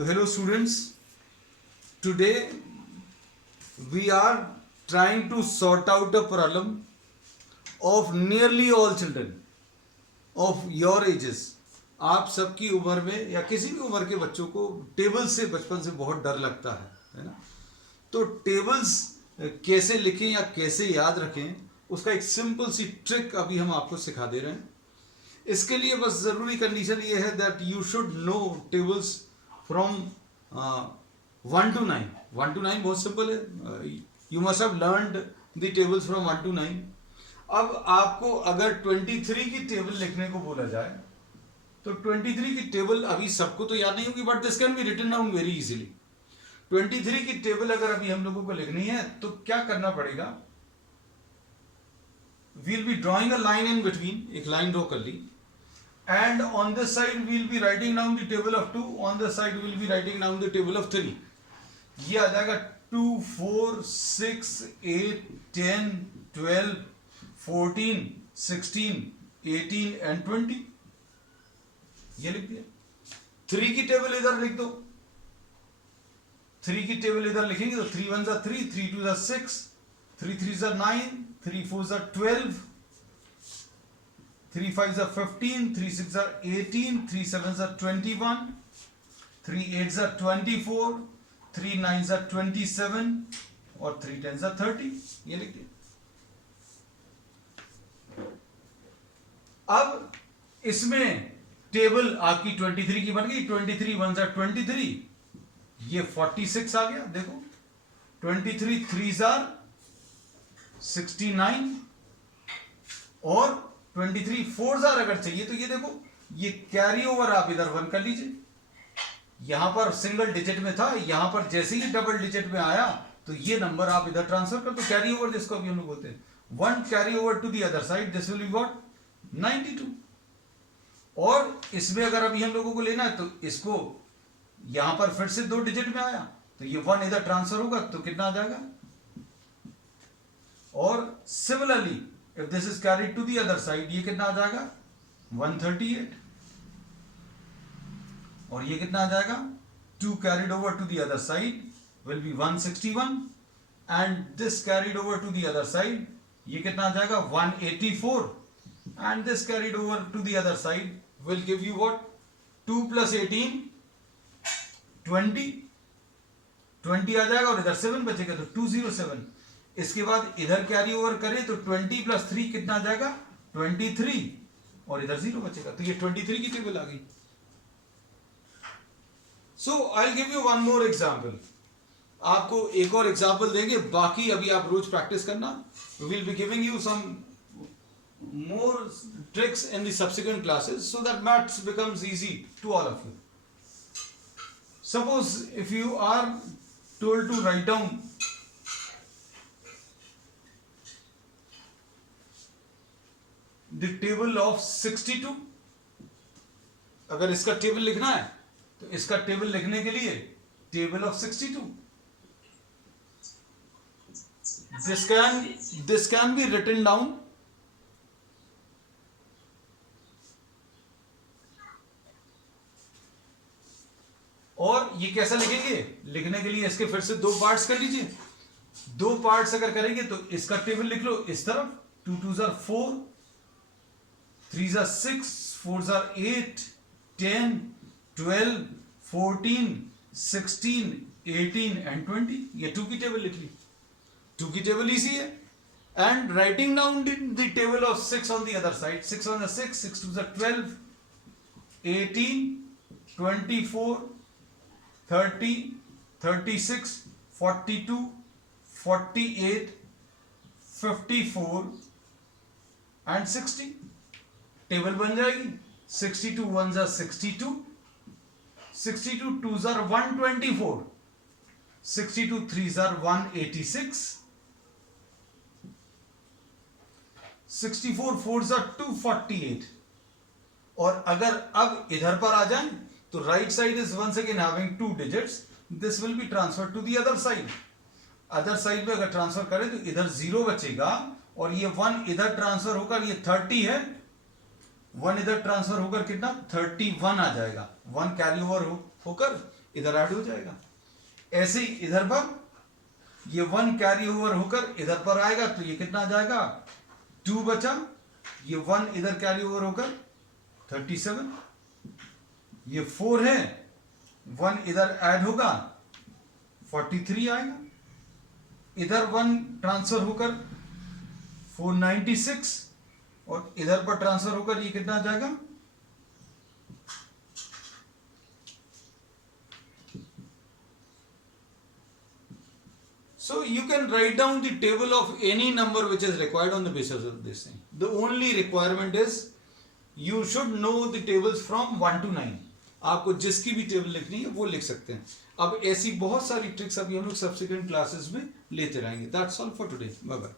So hello students, today we are trying to sort out a problem of nearly all children of your ages. आप सबकी उम्र में या किसी भी उम्र के बच्चों को टेबल से बचपन से बहुत डर लगता है ना। तो टेबल्स कैसे लिखें या कैसे याद रखें उसका एक सिंपल सी ट्रिक अभी हम आपको सिखा दे रहे हैं। इसके लिए बस ज़रूरी कंडीशन ये है that you should know tables from 1 to 9. 1 to 9 बहुत सिंपल है। You must have learned the tables from 1 to 9. अब आपको अगर 23 की टेबल लिखने को बोला जाए तो 23 की टेबल अभी सबको तो याद नहीं होगी, but this can be written down very easily. 23 की टेबल अगर अभी हम लोगों को लिखनी है तो क्या करना पड़ेगा, we'll be drawing a line in between, एक लाइन ड्रॉ कर ली, and on this side we'll be writing down the table of 2, on this side we'll be writing down the table of 3. ये आ जाएगा 2, 4, 6, 8, 10, 12, 14, 16, 18 and 20. ये लिख दिया. 3 की table इधर लिख दो. 3 की टेबल इधर लिखेंगे तो 3 1s are 3, 3 2s are 6, 3 3s are 9, 3 4s are 12, 3 5s are 15, 3 6s are 18, 3 7s are 21, 3 8s are 24, 3 9s are 27 और 3 10s are 30. ये लिख दिया. अब इसमें टेबल आपकी 23 की बन गई. 23 1s are 23, ये 46 आ गया. देखो 23 3s are 69 और 23 4s are अगर चाहिए तो ये देखो, ये कैरी ओवर आप इधर 1 कर लीजिए. यहां पर सिंगल डिजिट में था, यहां पर जैसे ही डबल डिजिट में आया तो ये नंबर आप इधर ट्रांसफर कर दो. कैरी ओवर जिसको अभी हम लोग बोलते हैं, 1 carry over to the other side, this will be what 92. और इसमें अगर अभी हम लोगों को लेना है तो इसको यहां पर फिर से 2 डिजिट में आया तो ये 1 इधर ट्रांसफर होगा तो कितना आ जाएगा. और similarly if this is carried to the other side, ये कितना आ जाएगा 138. और ये कितना आ जाएगा 2 carried over to the other side will be 161 and this carried over to the other side, ये कितना आ जाएगा 184 and this carried over to the other side will give you what 2 plus 18 20 20 आ जाएगा और इधर 7 बचेगा तो 207. इसके बाद इधर कैरी ओवर करें तो 20 plus 3 कितना आ जाएगा 23 और इधर 0 बचेगा. तो ये 23 की टेबल आ गई. So I give you one more example. आपको एक और एग्जाम्पल देंगे, बाकी अभी आप रोज प्रैक्टिस करना. Will be giving you some more tricks in the subsequent classes so that maths becomes easy to all of you. Suppose if you are told to write down the table of 62, अगर इसका table लिखना है तो इसका table लिखने के लिए table of 62, this can be written down और ये कैसा लिखेंगे, लिखने के लिए इसके फिर से 2 पार्ट्स कर लीजिए. 2 पार्ट्स अगर करेंगे तो इसका टेबल लिख लो इस तरफ, 2 2s are 4, 3s are 6, 4s are 8, 10, 12, 14, 16, 18 and 20. ये 2 की टेबल लिख ली. 2 की टेबल इजी है. And writing down the table of 6 on the other side, 6 1s are 6, 6 2s are 12, 18, 24, 30, 36, 42, 48, 54 and 60. Table बन जाएगी. 62 1s are 62, 62 2s are 124, 62 3s are 186, 64 4s are 248. और अगर अब इधर पर आ जाएं तो right side is once again having 2 digits, this will be transfer to the other side. Other side पे अगर ट्रांसफर करें तो इधर 0 बचेगा और ये 1 इधर ट्रांसफर होकर ये 30 है, 1 इधर ट्रांसफर होकर कितना 31 आ जाएगा. 1 कैरी ओवर होकर इधर ऐड हो जाएगा। ऐसे ही इधर पर ये 1 कैरी ओवर होकर इधर पर आएगा तो ये कितना आ जाएगा 2 बचा, ये 1 इधर कैरी ओवर होकर 37, ये 4 है, 1 इधर ऐड होगा 43 आएगा, इधर 1 ट्रांसफर होकर 496 और इधर पर ट्रांसफर होकर ये कितना आ जाएगा So you can write down the table of any number which is required on the basis of this thing. The only requirement is you should know the tables from 1 to 9. आपको जिसकी भी table लिखनी है वो लिख सकते हैं। अब ऐसी बहुत सारी ट्रिक्स अभी हम लोग सब्सिक्वेंट क्लासेस में लेते रहेंगे। That's all for today. Bye bye.